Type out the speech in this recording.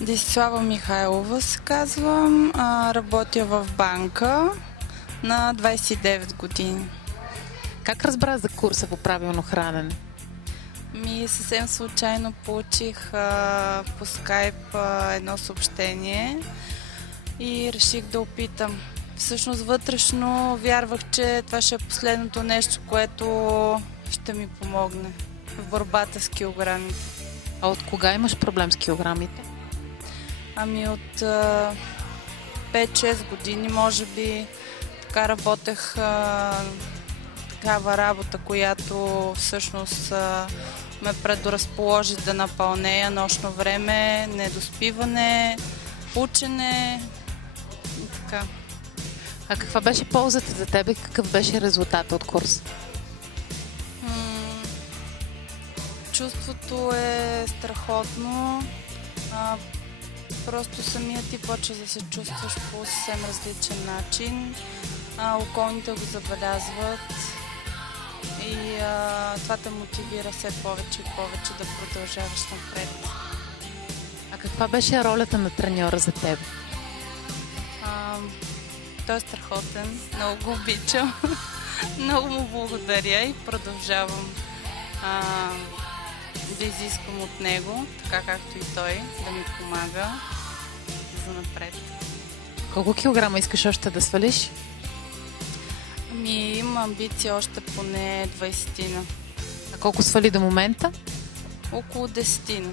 Десислава Михайлова се казвам. Работя в банка на 29 години. Как разбра за курса по правилно хранене? Съвсем случайно получих по скайп едно съобщение и реших да опитам. Всъщност вътрешно вярвах, че това ще е последното нещо, което ще ми помогне в борбата с килограмите. А от кога имаш проблем с килограмите? От 5-6 години, може би, така работех такава работа, която всъщност ме предразположи да напълнея нощно време, недоспиване, учене и така. А каква беше ползата за тебе? Какъв беше резултат от курса? Чувството е страхотно. Просто самият ти почва да се чувстваш по съвсем различен начин. Околните го забелязват и това те мотивира все повече и повече да продължаваш напред. А каква беше ролята на треньора за теб? Той е страхотен, много го обичам, много му благодаря и продължавам да изисквам от него, така както и той, да ми помага за напред. Колко килограма искаш още да свалиш? Имам амбиция още поне 20. А колко свали до момента? Около 10.